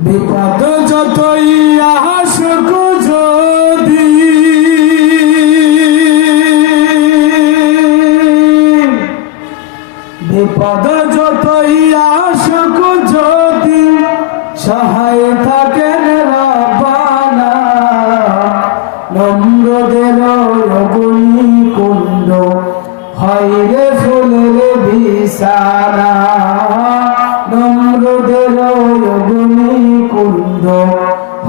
বিপদ যতই আসুক যদি বিপদ যতই আসুক যদি সহায় থাকেন রব্বানা নম্রদের অগ্নি কুণ্ড হয় রে ফুলের বিছানা নম্রদের অগ্নি কুণ্ড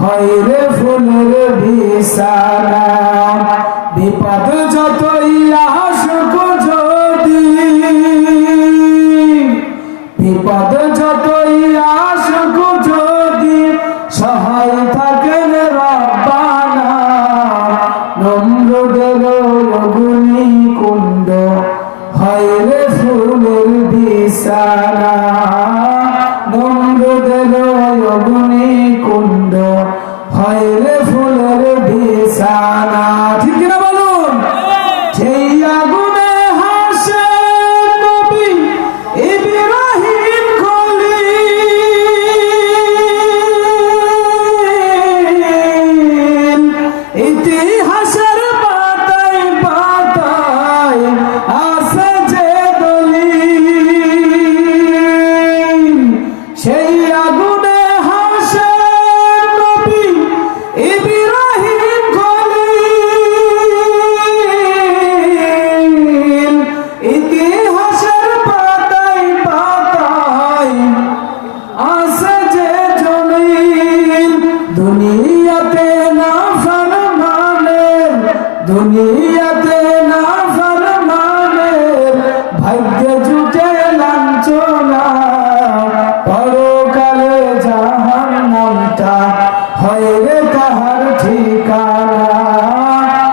হয় রে ফুলের বিছানা বিপদ যতই আসুক যদি বিপদ যতই আসুক যদি সহায় থাকেন রব্বানা নম্রদের অগ্নি কুণ্ড হয় রে ফুলের বিছানা নম্রদের অগ্নি কুণ্ড হয় রে ফুলের বিছানা ঠিক না বলুন সেই আগুনে হাসে নবী ইব্রাহিম খলিল ইতিহাসের পাতায় পাতায় আছে যে দলিল সেই আগুনে হাসে নবী ইব্রাহিম খলিল ইতিহাসের পাতায় পাতায় আছে যে জলিল দুনিয়াতে না ফরমানের দুনিয়াতে না ফরমানের ভাগ্যে জুটে লাঞ্ছনা পরকালে জাহান্নামটা হয় রে তাহার ঠিকানা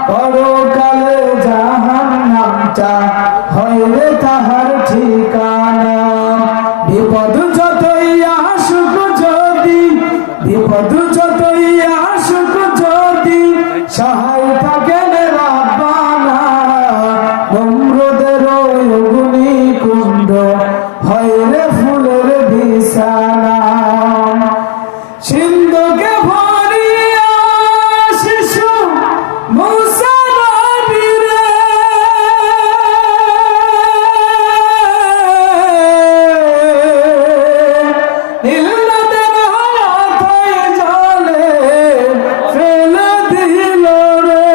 পরকালে জাহান্নামটা হয় রে তাহার ঠিকানা বিপদ যতই আসুক যদি বিপদ যতই আসুক যদি সহায় থাকেন রব্বানা নম্রদের অগ্নি কুণ্ড হয় রে ফুলের বিছানা সিন্ধুকে ভরিয়া শিশু মুসা নবী রে নীলনদের হাতে জলে ফেলে দিল রে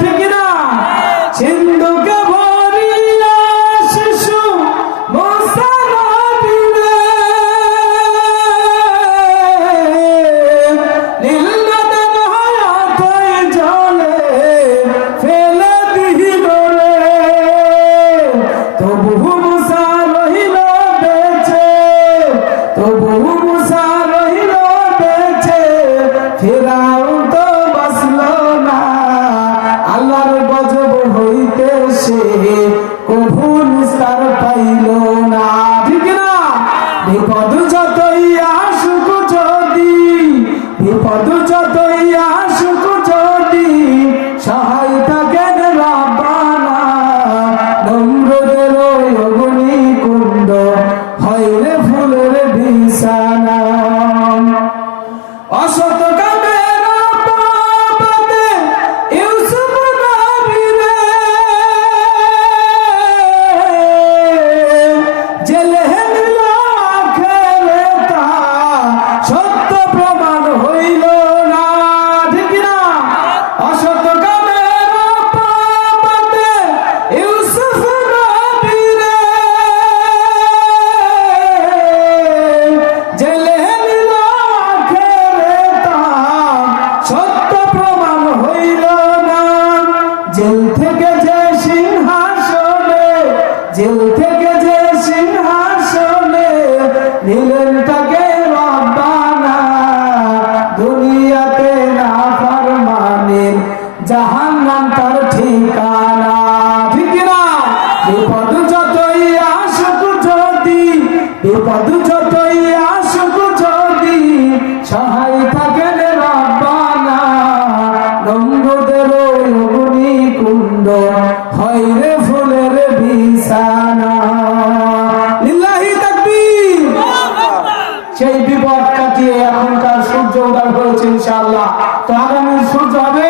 ঠিক না সিন্ধুকে ভরিয়া শিশু মুসা নবী রে নীলনদের হাতে জলে ফেলে দিল রে তবু মুসা রহিল বেঁচে তবু মুসা রহিল বেঁচে ফিরাউন তো বাঁচল না আল্লাহর গজব হইতে সে কভু নিস্তার পাইল না ঠিক না বিপদ যতই আসুক যদি বিপদ যতই আসুক যদি সহায় থাকেন রব্বানা নম্রদের অগ্নি কুণ্ড হয় রে ফুলের বিছানা অসত কামের পাপে ইউসুফ নবী রে জেলে নিল আখেরে তা সত্য প্রমাণ হইল না এই বিপদ কাটিয়ে এখনকার সূর্য উদয় হয়েছে ইনশাআল্লাহ। তো আগামী সূর্য হবে